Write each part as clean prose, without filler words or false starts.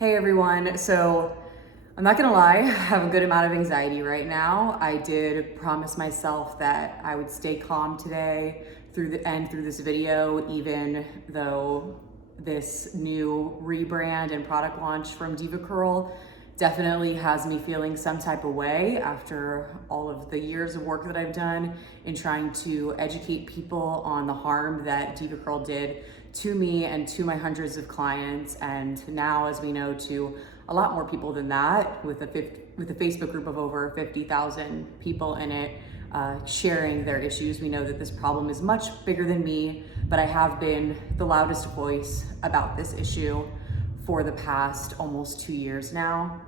Hey everyone, so I'm not gonna lie, I have a good amount of anxiety right now. I did promise myself that I would stay calm today through this video, even though this new rebrand and product launch from DevaCurl definitely has me feeling some type of way after all of the years of work that I've done in trying to educate people on the harm that DevaCurl did to me and to my hundreds of clients, and now, as we know, to a lot more people than that, with a Facebook group of over 50,000 people in it sharing their issues. We know that this problem is much bigger than me, but I have been the loudest voice about this issue for the past almost 2 years now.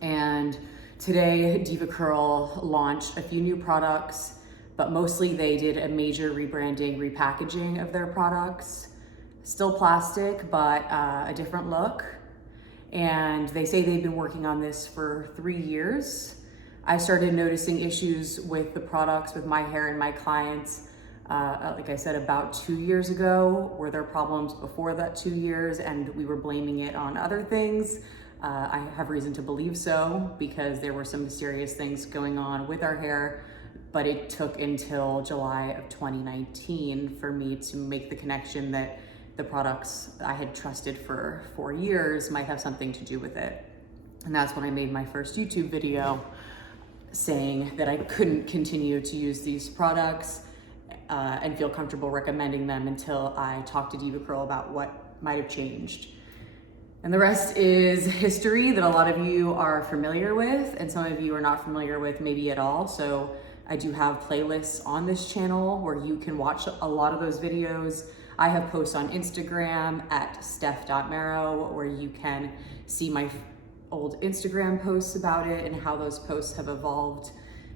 And today, DevaCurl launched a few new products, but mostly they did a major rebranding, repackaging of their products. Still plastic, but a different look. And they say they've been working on this for 3 years. I started noticing issues with the products, with my hair and my clients, like I said, about 2 years ago. Were there problems before that 2 years and we were blaming it on other things? I have reason to believe so, because there were some mysterious things going on with our hair, but it took until July of 2019 for me to make the connection that the products I had trusted for 4 years might have something to do with it. And that's when I made my first YouTube video saying that I couldn't continue to use these products and feel comfortable recommending them until I talked to DevaCurl about what might have changed. And the rest is history that a lot of you are familiar with, and some of you are not familiar with maybe at all. So I do have playlists on this channel where you can watch a lot of those videos. I have posts on Instagram at steph.marrow, where you can see my old Instagram posts about it and how those posts have evolved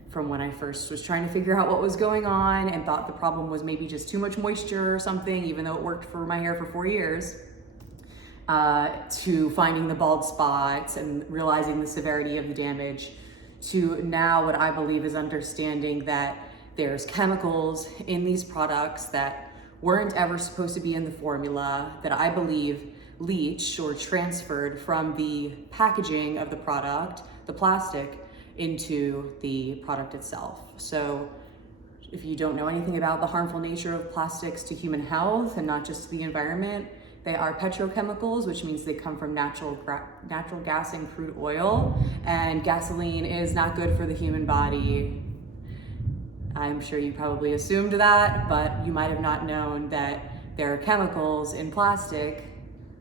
from when I first was trying to figure out what was going on and thought the problem was maybe just too much moisture or something, even though it worked for my hair for 4 years, to finding the bald spots and realizing the severity of the damage, to now what I believe is understanding that there's chemicals in these products that weren't ever supposed to be in the formula, that I believe leached or transferred from the packaging of the product, the plastic, into the product itself. So if you don't know anything about the harmful nature of plastics to human health and not just to the environment, they are petrochemicals, which means they come from natural gas and crude oil, and gasoline is not good for the human body. I'm sure you probably assumed that, but you might have not known that there are chemicals in plastic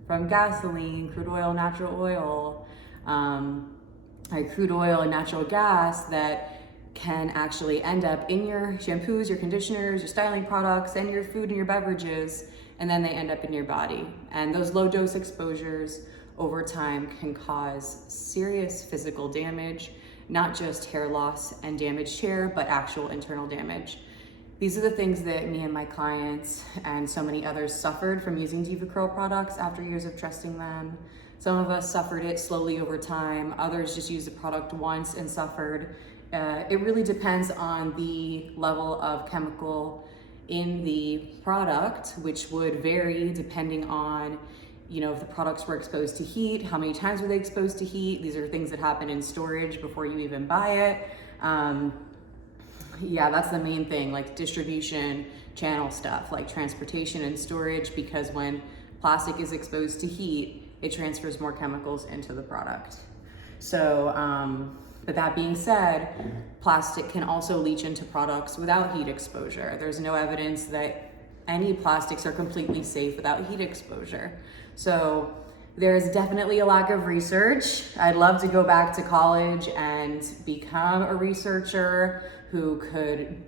from gasoline, crude oil, natural oil, crude oil and natural gas that can actually end up in your shampoos, your conditioners, your styling products, and your food and your beverages, and then they end up in your body. And those low dose exposures over time can cause serious physical damage, not just hair loss and damaged hair, but actual internal damage. These are the things that me and my clients and so many others suffered from using DevaCurl products after years of trusting them. Some of us suffered it slowly over time. Others just used the product once and suffered. It really depends on the level of chemical in the product, which would vary depending on if the products were exposed to heat, how many times were they exposed to heat. These are things that happen in storage before you even buy it. Yeah, that's the main thing, like distribution channel stuff, like transportation and storage, because when plastic is exposed to heat, it transfers more chemicals into the product. So, but that being said, plastic can also leach into products without heat exposure. There's no evidence that any plastics are completely safe without heat exposure. So there's definitely a lack of research. I'd love to go back to college and become a researcher who could,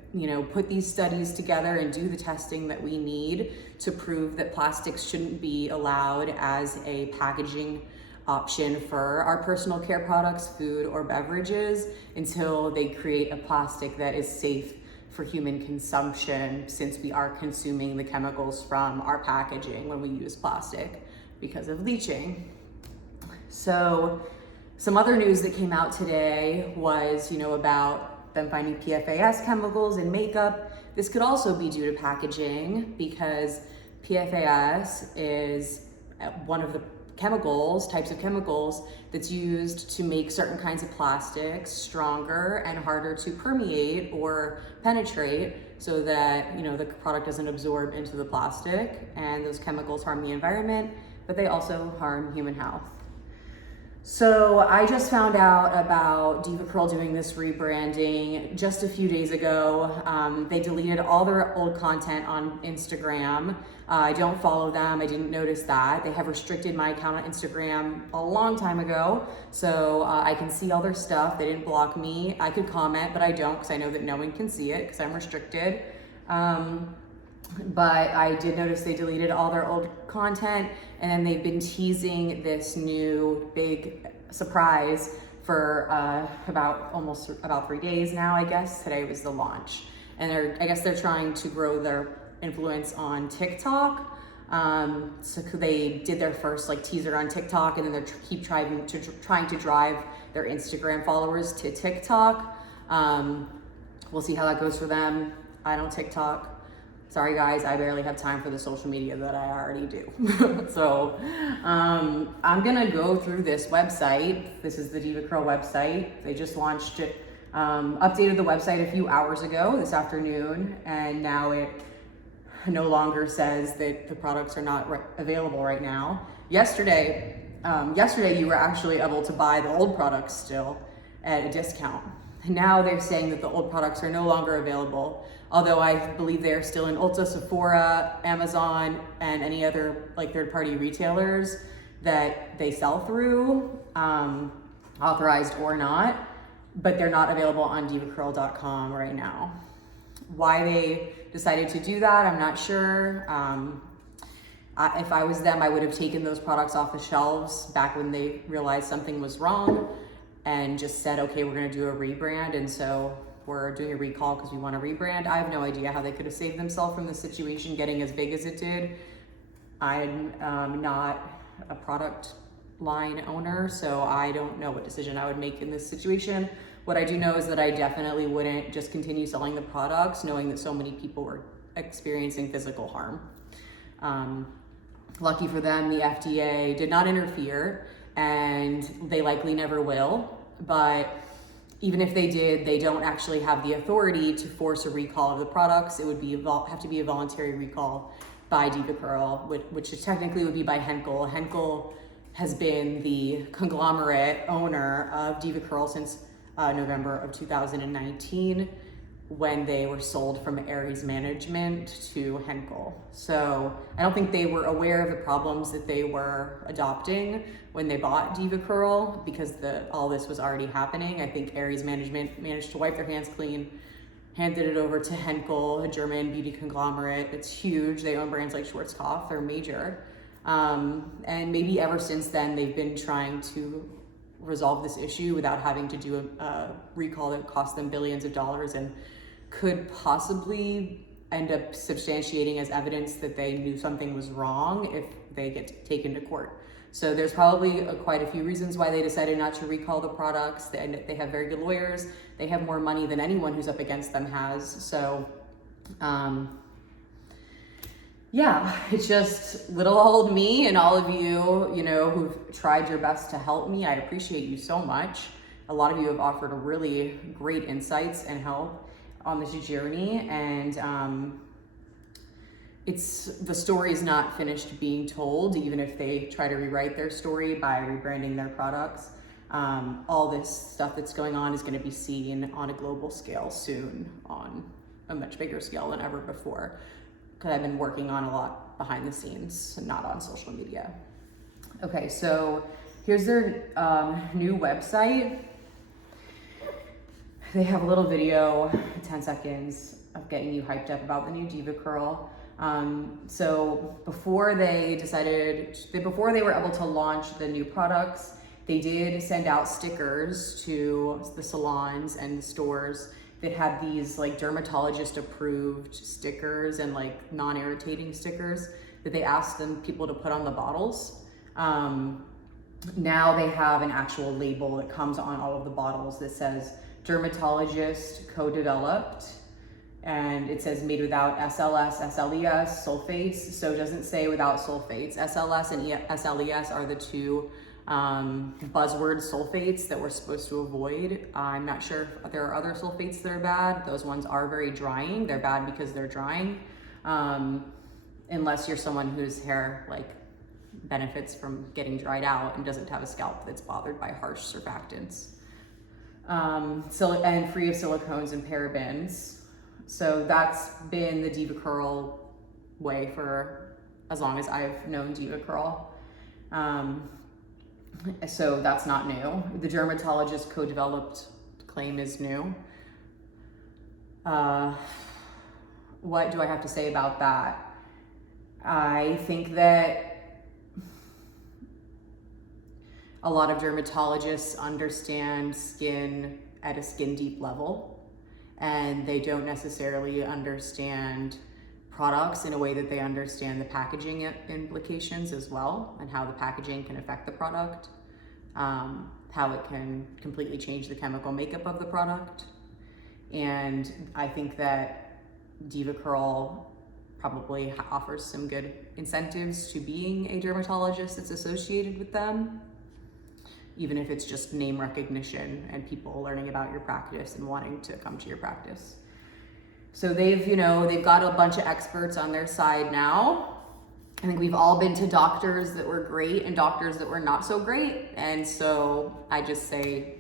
put these studies together and do the testing that we need to prove that plastics shouldn't be allowed as a packaging option for our personal care products, food, or beverages until they create a plastic that is safe for human consumption, since we are consuming the chemicals from our packaging when we use plastic because of leaching. So some other news that came out today was, about them finding PFAS chemicals in makeup. This could also be due to packaging, because PFAS is one of the types of chemicals that's used to make certain kinds of plastics stronger and harder to permeate or penetrate, so that the product doesn't absorb into the plastic, and those chemicals harm the environment, but they also harm human health. So I just found out about DevaCurl doing this rebranding just a few days ago. They deleted all their old content on Instagram. I don't follow them. I didn't notice that. They have restricted my account on Instagram a long time ago, so I can see all their stuff. They didn't block me. I could comment, but I don't, because I know that no one can see it because I'm restricted. But I did notice they deleted all their old content, and then they've been teasing this new big surprise for about 3 days now, I guess. Today was the launch. And I guess they're trying to grow their influence on TikTok. So they did their first teaser on TikTok, and then they're trying to drive their Instagram followers to TikTok. We'll see how that goes for them. I don't TikTok. Sorry guys, I barely have time for the social media that I already do. So I'm gonna go through this website. This is the DevaCurl website. They just launched it, updated the website a few hours ago this afternoon, and now it no longer says that the products are not available right now. Yesterday you were actually able to buy the old products still at a discount. Now they're saying that the old products are no longer available, although I believe they're still in Ulta, Sephora, Amazon, and any other third-party retailers that they sell through, authorized or not, but they're not available on DevaCurl.com right now. Why they decided to do that, I'm not sure. If I was them, I would have taken those products off the shelves back when they realized something was wrong, and just said, okay, we're gonna do a rebrand, and so we're doing a recall because we want to rebrand. I have no idea how they could have saved themselves from the situation getting as big as it did. I'm not a product line owner, so I don't know what decision I would make in this situation. What I do know is that I definitely wouldn't just continue selling the products knowing that so many people were experiencing physical harm. Lucky for them, the FDA did not interfere, and they likely never will. But even if they did, they don't actually have the authority to force a recall of the products. It would have to be a voluntary recall by DevaCurl, which technically would be by Henkel. Henkel has been the conglomerate owner of DevaCurl since November of 2019, when they were sold from Aries Management to Henkel. So I don't think they were aware of the problems that they were adopting when they bought DevaCurl, because all this was already happening. I think Aries Management managed to wipe their hands clean, handed it over to Henkel, a German beauty conglomerate that's huge. They own brands like Schwarzkopf, they're major. And maybe ever since then, they've been trying to resolve this issue without having to do a recall that cost them billions of dollars and could possibly end up substantiating as evidence that they knew something was wrong if they get taken to court. So there's probably quite a few reasons why they decided not to recall the products. They have very good lawyers. They have more money than anyone who's up against them has. So yeah, it's just little old me, and all of you, who've tried your best to help me. I appreciate you so much. A lot of you have offered really great insights and help on this journey, and the story is not finished being told, even if they try to rewrite their story by rebranding their products. All this stuff that's going on is going to be seen on a global scale soon, on a much bigger scale than ever before, because I've been working on a lot behind the scenes, not on social media. Okay, so here's their new website. They have a little video, 10 seconds, of getting you hyped up about the new DevaCurl. So before they were able to launch the new products, they did send out stickers to the salons and stores that had these dermatologist approved stickers and non-irritating stickers that they asked people to put on the bottles. Now they have an actual label that comes on all of the bottles that says dermatologist co-developed, and it says made without SLS, SLES, sulfates. So it doesn't say without sulfates. SLS and SLES are the two buzzword sulfates that we're supposed to avoid. I'm not sure if there are other sulfates that are bad. Those ones are very drying. They're bad because they're drying. Unless you're someone whose hair like benefits from getting dried out and doesn't have a scalp that's bothered by harsh surfactants. And free of silicones and parabens. So that's been the DevaCurl way for as long as I've known DevaCurl. So that's not new. The dermatologist co-developed claim is new. What do I have to say about that? I think that a lot of dermatologists understand skin at a skin deep level, and they don't necessarily understand products in a way that they understand the packaging implications as well, and how the packaging can affect the product, how it can completely change the chemical makeup of the product. And I think that DevaCurl probably offers some good incentives to being a dermatologist that's associated with them, even if it's just name recognition and people learning about your practice and wanting to come to your practice. So they've got a bunch of experts on their side now. I think we've all been to doctors that were great and doctors that were not so great. And so I just say,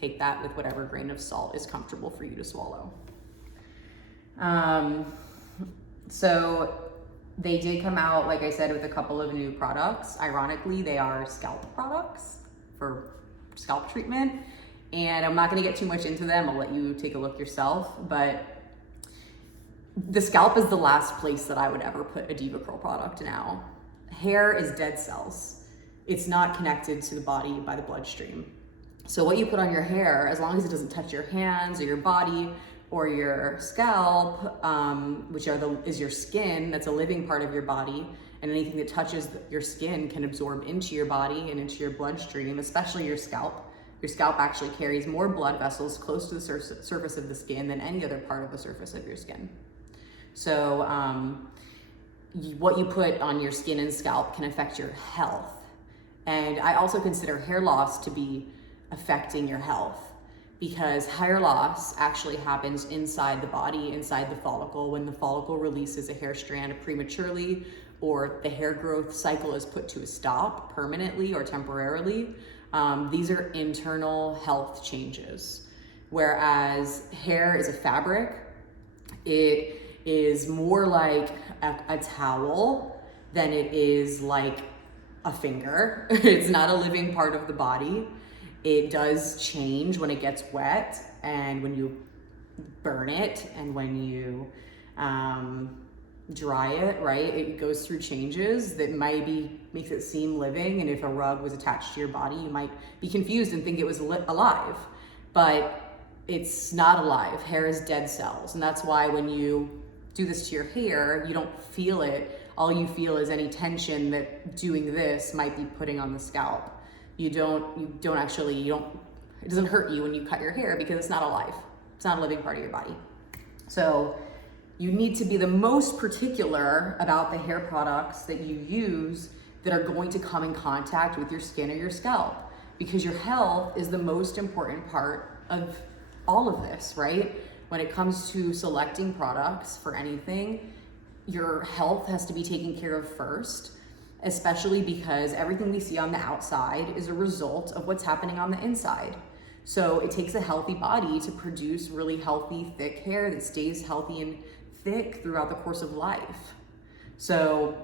take that with whatever grain of salt is comfortable for you to swallow. So they did come out, like I said, with a couple of new products. Ironically, they are scalp products for scalp treatment. And I'm not gonna get too much into them. I'll let you take a look yourself. But the scalp is the last place that I would ever put a DevaCurl product now. Hair is dead cells. It's not connected to the body by the bloodstream. So what you put on your hair, as long as it doesn't touch your hands or your body or your scalp, which is your skin, that's a living part of your body, and anything that touches your skin can absorb into your body and into your bloodstream, especially your scalp. Your scalp actually carries more blood vessels close to the surface of the skin than any other part of the surface of your skin. So what you put on your skin and scalp can affect your health. And I also consider hair loss to be affecting your health, because hair loss actually happens inside the body, inside the follicle, when the follicle releases a hair strand prematurely, or the hair growth cycle is put to a stop permanently or temporarily. These are internal health changes. Whereas hair is a fabric, it is more like a towel than it is like a finger. It's not a living part of the body. It does change when it gets wet and when you burn it and when you dry it, right? It goes through changes that makes it seem living. And if a rug was attached to your body, you might be confused and think it was alive, but it's not alive. Hair is dead cells. And that's why when you do this to your hair, you don't feel it. All you feel is any tension that doing this might be putting on the scalp. It doesn't hurt you when you cut your hair because it's not alive. It's not a living part of your body. So you need to be the most particular about the hair products that you use that are going to come in contact with your skin or your scalp, because your health is the most important part of all of this, right? When it comes to selecting products for anything, your health has to be taken care of first, especially because everything we see on the outside is a result of what's happening on the inside. So it takes a healthy body to produce really healthy, thick hair that stays healthy and thick throughout the course of life. So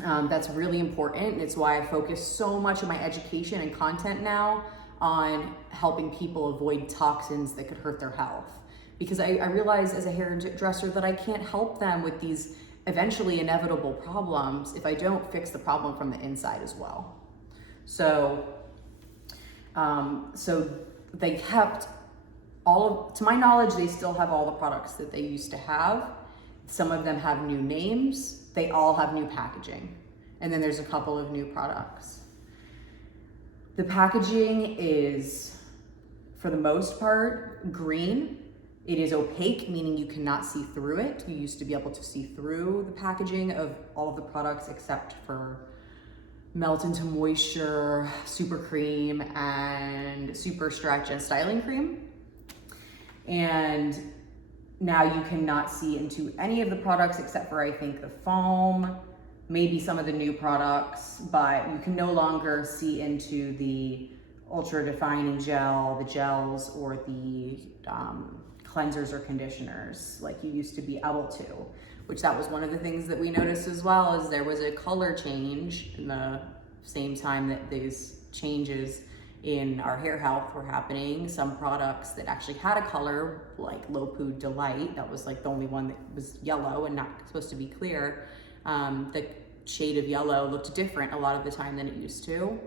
that's really important. It's why I focus so much of my education and content now on helping people avoid toxins that could hurt their health. Because I realize as a hairdresser that I can't help them with these eventually inevitable problems if I don't fix the problem from the inside as well. So they kept to my knowledge, they still have all the products that they used to have. Some of them have new names. They all have new packaging. And then there's a couple of new products. The packaging is, for the most part, green It is opaque, meaning you cannot see through it. You used to be able to see through the packaging of all of the products except for Melt Into Moisture, Super Cream, and Super Stretch and Styling Cream. And now you cannot see into any of the products except for, I think, the foam, maybe some of the new products, but you can no longer see into the ultra defining gel, the gels, or the cleansers or conditioners like you used to be able to, which that was one of the things that we noticed as well, is there was a color change in the same time that these changes in our hair health were happening. Some products that actually had a color, like Low Poo Delight, that was like the only one that was yellow and not supposed to be clear. The shade of yellow looked different a lot of the time than it used to.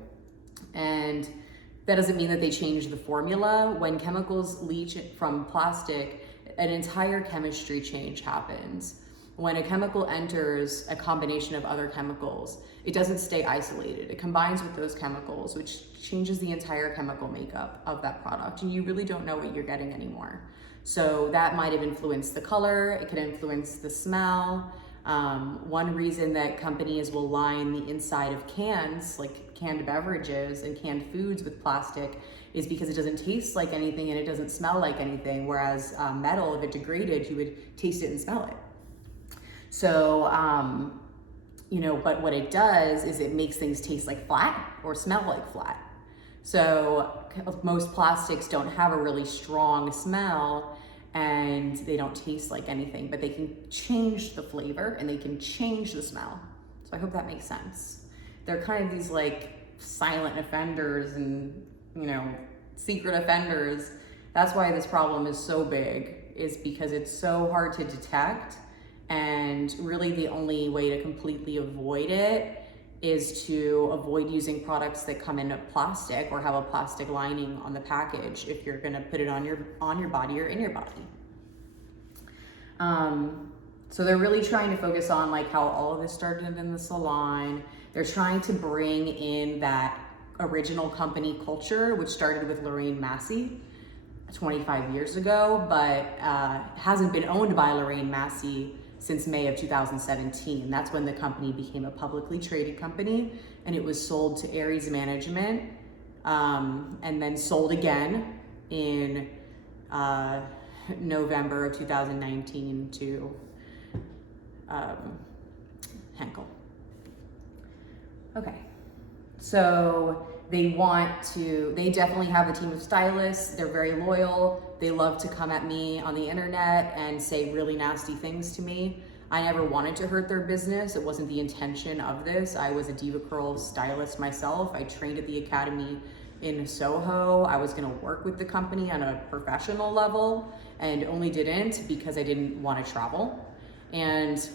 And that doesn't mean that they changed the formula. When chemicals leach from plastic, an entire chemistry change happens. When a chemical enters a combination of other chemicals, it doesn't stay isolated. It combines with those chemicals, which changes the entire chemical makeup of that product, and you really don't know what you're getting anymore. So that might have influenced the color, it could influence the smell. One reason that companies will line the inside of cans, like canned beverages and canned foods, with plastic is because it doesn't taste like anything and it doesn't smell like anything, whereas metal, if it degraded, you would taste it and smell it. So, you know, but what it does is it makes things taste like flat or smell like flat. So most plastics don't have a really strong smell and they don't taste like anything, but they can change the flavor and they can change the smell. So I hope that makes sense. They're kind of these like silent offenders and, you know, secret offenders. That's why this problem is so big, is because it's so hard to detect. And really the only way to completely avoid it is to avoid using products that come in a plastic or have a plastic lining on the package if you're gonna put it on your body or in your body. So they're really trying to focus on like how all of this started in the salon. They're trying to bring in that original company culture, which started with Lorraine Massey 25 years ago, but hasn't been owned by Lorraine Massey since May of 2017. That's when the company became a publicly traded company, and it was sold to Aries Management, and then sold again in November of 2019 to Henkel. Okay, so they definitely have a team of stylists. They're very loyal. They love to come at me on the internet and say really nasty things to me. I never wanted to hurt their business. It wasn't the intention of this. I was a DevaCurl stylist myself. I trained at the academy in Soho. I was gonna work with the company on a professional level and only didn't because I didn't want to travel. And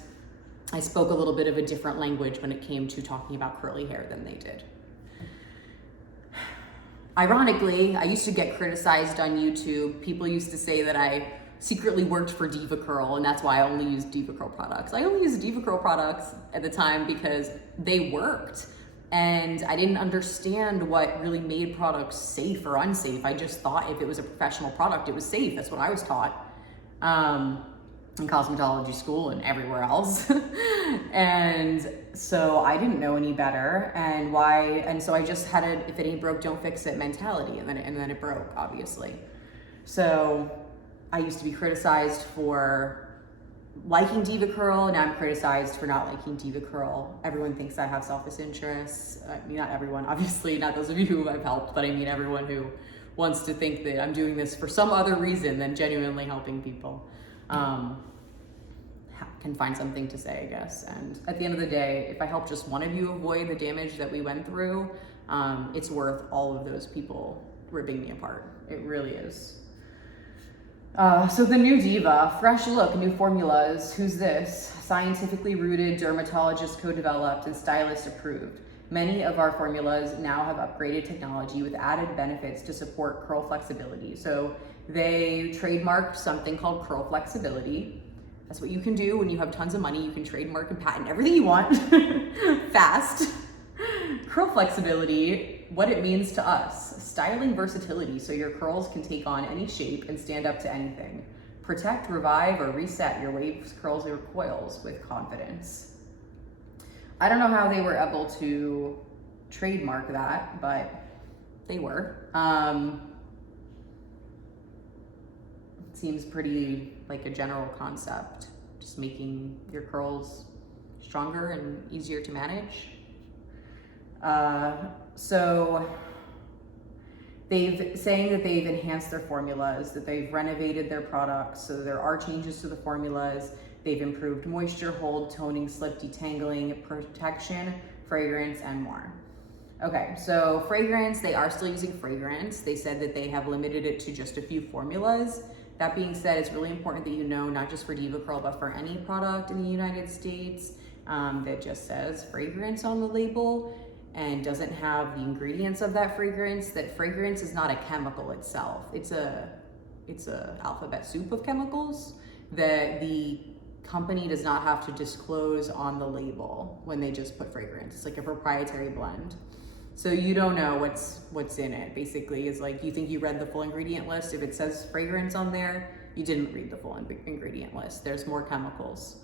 I spoke a little bit of a different language when it came to talking about curly hair than they did. Ironically, I used to get criticized on YouTube. People used to say that I secretly worked for DevaCurl, and that's why I only used DevaCurl products. I only used DevaCurl products at the time because they worked, and I didn't understand what really made products safe or unsafe. I just thought if it was a professional product, it was safe. That's what I was taught in cosmetology school and everywhere else. And so I didn't know any better, and so I just had a if it ain't broke, don't fix it mentality, and then it broke, obviously. So I used to be criticized for liking DevaCurl, now I'm criticized for not liking DevaCurl. Everyone thinks I have selfish interests. I mean, not everyone, obviously, not those of you who I've helped, but I mean everyone who wants to think that I'm doing this for some other reason than genuinely helping people. Can find something to say, I guess. And at the end of the day, if I help just one of you avoid the damage that we went through, it's worth all of those people ripping me apart. It really is. So the new Diva, fresh look, new formulas. Who's this? Scientifically rooted, dermatologist co-developed, and stylist approved. Many of our formulas now have upgraded technology with added benefits to support curl flexibility. So they trademarked something called curl flexibility. That's what you can do when you have tons of money. You can trademark and patent everything you want fast. Curl flexibility, what it means to us. Styling versatility, so your curls can take on any shape and stand up to anything. protect, revive, or reset your waves, curls, or coils with confidence. I don't know how they were able to trademark that, but they were. Seems pretty like a general concept, just making your curls stronger and easier to manage. So saying that they've enhanced their formulas, that they've renovated their products, so there are changes to the formulas. They've improved moisture hold, toning, slip, detangling, protection, fragrance, and more. Okay, so fragrance, they are still using fragrance. They said that they have limited it to just a few formulas. That being said, it's really important that you know, not just for DevaCurl, but for any product in the United States that just says fragrance on the label and doesn't have the ingredients of that fragrance, that fragrance is not a chemical itself. It's a alphabet soup of chemicals that the company does not have to disclose on the label when they just put fragrance. It's like a proprietary blend. So you don't know what's in it. Basically, is like, you think you read the full ingredient list. If it says fragrance on there, you didn't read the full ingredient list. There's more chemicals.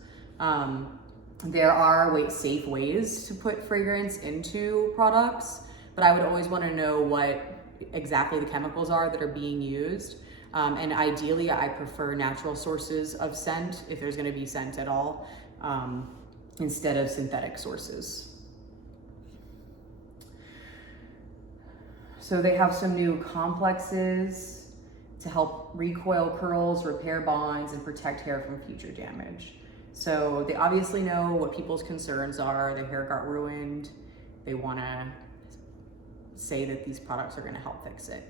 There are safe ways to put fragrance into products, but I would always want to know what exactly the chemicals are that are being used. And ideally, I prefer natural sources of scent, if there's going to be scent at all, instead of synthetic sources. So they have some new complexes to help recoil curls, repair bonds, and protect hair from future damage. So they obviously know what people's concerns are. Their hair got ruined. They want to say that these products are going to help fix it.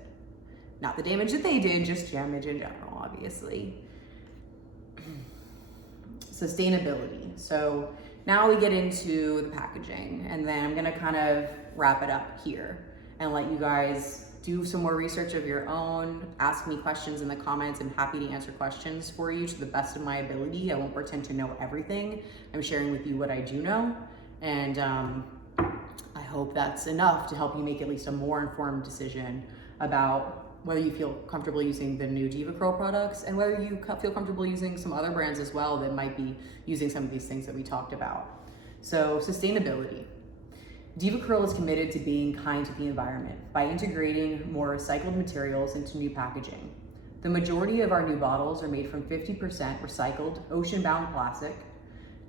Not the damage that they did, just damage in general, obviously. Sustainability. So now we get into the packaging, and then I'm going to kind of wrap it up here and let you guys do some more research of your own. Ask me questions in the comments. I'm happy to answer questions for you to the best of my ability. I won't pretend to know everything. I'm sharing with you what I do know. And I hope that's enough to help you make at least a more informed decision about whether you feel comfortable using the new DevaCurl products and whether you feel comfortable using some other brands as well that might be using some of these things that we talked about. So sustainability. DevaCurl is committed to being kind to the environment by integrating more recycled materials into new packaging. The majority of our new bottles are made from 50% recycled ocean-bound plastic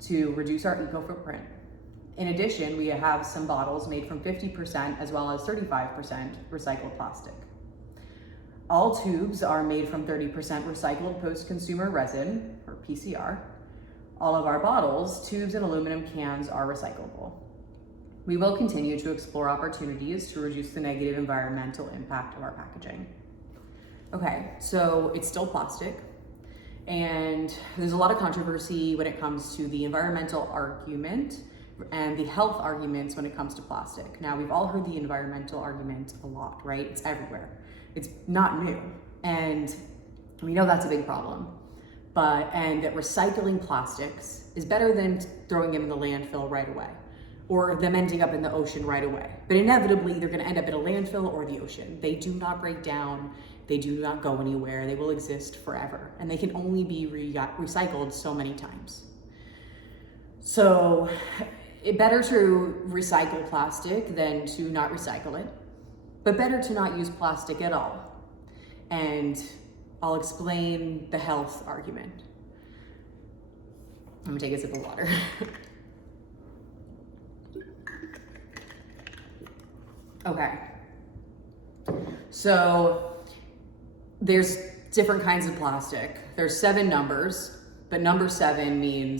to reduce our eco-footprint. In addition, we have some bottles made from 50% as well as 35% recycled plastic. All tubes are made from 30% recycled post-consumer resin, or PCR. All of our bottles, tubes, and aluminum cans are recyclable. We will continue to explore opportunities to reduce the negative environmental impact of our packaging. Okay, so it's still plastic, and there's a lot of controversy when it comes to the environmental argument and the health arguments when it comes to plastic. Now, we've all heard the environmental argument a lot, right? It's everywhere. It's not new, and we know that's a big problem. And that recycling plastics is better than throwing them in the landfill right away, or them ending up in the ocean right away. But inevitably, they're gonna end up in a landfill or the ocean. They do not break down, they do not go anywhere, they will exist forever, and they can only be recycled so many times. So, it's better to recycle plastic than to not recycle it, but better to not use plastic at all. And I'll explain the health argument. I'm gonna take a sip of water. Okay, so there's different kinds of plastic. There's 7 numbers, but number 7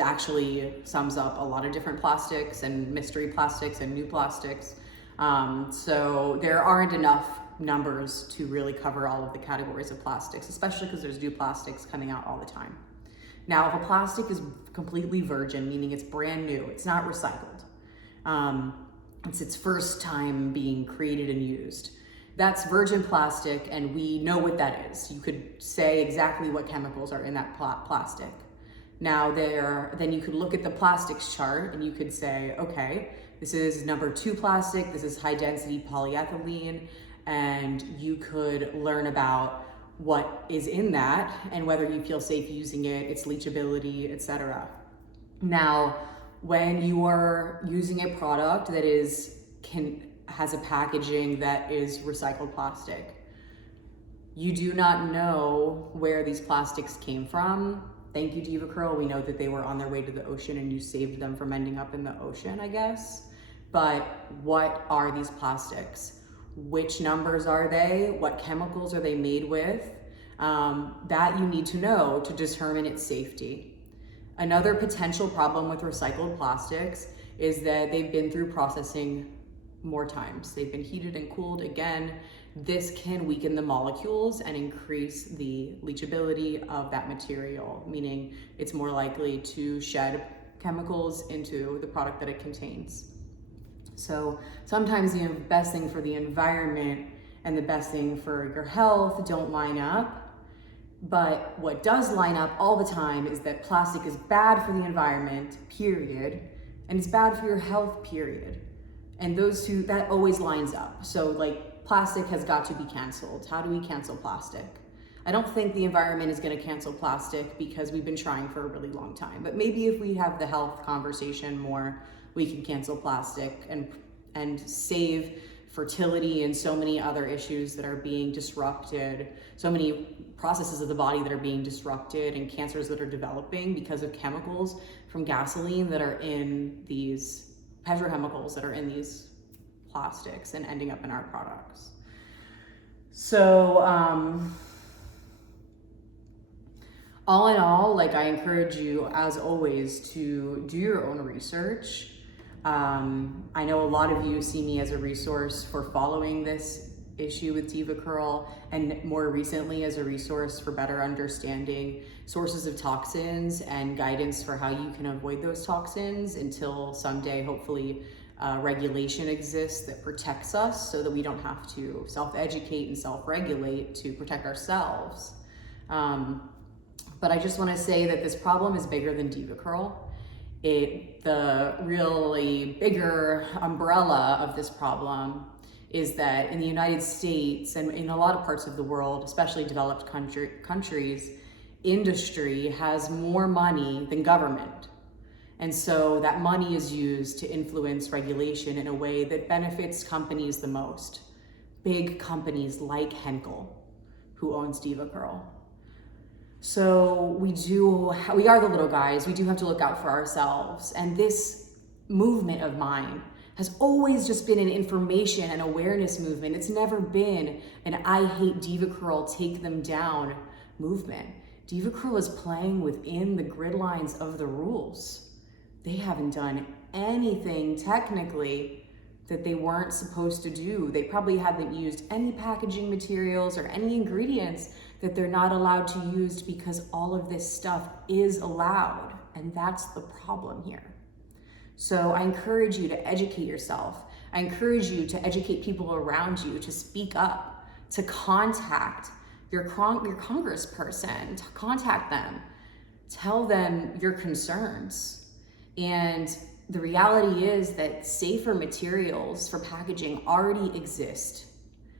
actually sums up a lot of different plastics and mystery plastics and new plastics. So there aren't enough numbers to really cover all of the categories of plastics, especially because there's new plastics coming out all the time. Now, if a plastic is completely virgin, meaning it's brand new, it's not recycled, it's its first time being created and used, that's virgin plastic, and we know what that is. You could say exactly what chemicals are in that plastic. Now, then you could look at the plastics chart and you could say, okay, this is number 2 plastic, this is high density polyethylene, and you could learn about what is in that and whether you feel safe using it, its leachability, etc. Now, when you are using a product that has a packaging that is recycled plastic, you do not know where these plastics came from. Thank you, DevaCurl. We know that they were on their way to the ocean and you saved them from ending up in the ocean, I guess. But what are these plastics? Which numbers are they? What chemicals are they made with? That you need to know to determine its safety. Another potential problem with recycled plastics is that they've been through processing more times. They've been heated and cooled again. This can weaken the molecules and increase the leachability of that material, meaning it's more likely to shed chemicals into the product that it contains. So sometimes the best thing for the environment and the best thing for your health don't line up. But what does line up all the time is that plastic is bad for the environment, period, and it's bad for your health, period. And those two, that always lines up. So like plastic has got to be canceled. How do we cancel plastic? I don't think the environment is going to cancel plastic because we've been trying for a really long time. But maybe if we have the health conversation more, we can cancel plastic and save fertility and so many other issues that are being disrupted, so many processes of the body that are being disrupted and cancers that are developing because of chemicals from gasoline that are in these petrochemicals that are in these plastics and ending up in our products. So all in all, like, I encourage you, as always, to do your own research. I know a lot of you see me as a resource for following this issue with DevaCurl, and more recently as a resource for better understanding sources of toxins and guidance for how you can avoid those toxins until someday, hopefully, regulation exists that protects us so that we don't have to self-educate and self-regulate to protect ourselves. But I just want to say that this problem is bigger than DevaCurl. The really bigger umbrella of this problem is that in the United States and in a lot of parts of the world, especially developed countries, industry has more money than government. And so that money is used to influence regulation in a way that benefits companies the most. Big companies like Henkel, who owns DevaCurl. So we are the little guys. We do have to look out for ourselves. And this movement of mine has always just been an information and awareness movement. It's never been an I hate DevaCurl, take them down movement. DevaCurl is playing within the grid lines of the rules. They haven't done anything technically that they weren't supposed to do. They probably haven't used any packaging materials or any ingredients that they're not allowed to use because all of this stuff is allowed. And that's the problem here. So I encourage you to educate yourself. I encourage you to educate people around you, to speak up, to contact your congressperson, to contact them, tell them your concerns. And the reality is that safer materials for packaging already exist.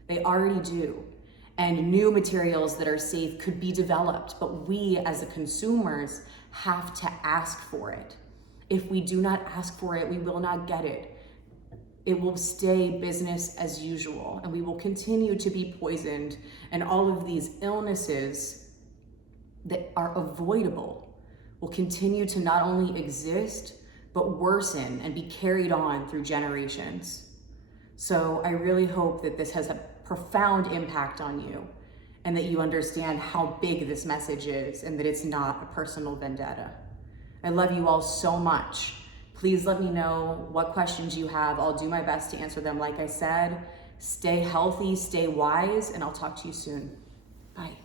They already do. And new materials that are safe could be developed, but we as the consumers have to ask for it. If we do not ask for it, we will not get it. It will stay business as usual, and we will continue to be poisoned, and all of these illnesses that are avoidable will continue to not only exist, but worsen and be carried on through generations. So I really hope that this has a profound impact on you and that you understand how big this message is and that it's not a personal vendetta. I love you all so much. Please let me know what questions you have. I'll do my best to answer them. Like I said, stay healthy, stay wise, and I'll talk to you soon. Bye.